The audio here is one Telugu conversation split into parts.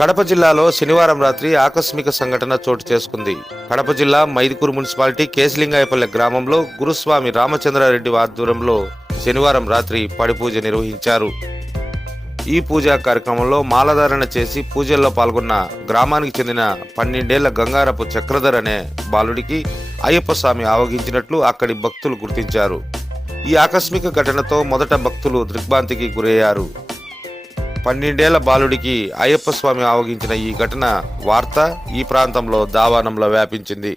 కడప జిల్లాలో శనివారం రాత్రి ఆకస్మిక సంఘటన చోటు చేసుకుంది. కడప జిల్లా మైదుకూరు మున్సిపాలిటీ కేశలింగాయపల్లె గ్రామంలో గురుస్వామి రామచంద్రారెడ్డి ఆధ్వర్యంలో శనివారం రాత్రి పడిపూజ నిర్వహించారు. ఈ పూజా కార్యక్రమంలో మాలధారణ చేసి పూజల్లో పాల్గొన్న గ్రామానికి చెందిన పన్నెండేళ్ళ గంగారపు చక్రధర్ అనే బాలుడికి అయ్యప్ప స్వామి ఆవగించినట్లు అక్కడి భక్తులు గుర్తించారు. ఈ ఆకస్మిక ఘటనతో మొదట భక్తులు దిగ్భ్రాంతికి గురయ్యారు. పన్నెండేళ్ళ బాలుడికి అయ్యప్ప స్వామి ఆవగించిన ఈ ఘటన వార్త ఈ ప్రాంతంలో దావానంలో వ్యాపించింది.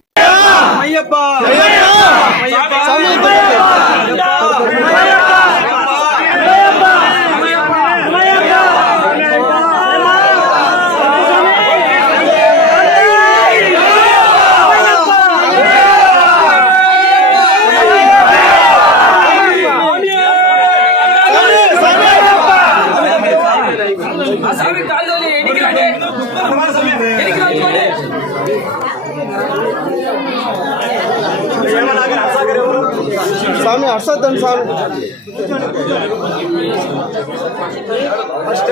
స్వామి అర్సద్దండి స్వామి. ఫస్ట్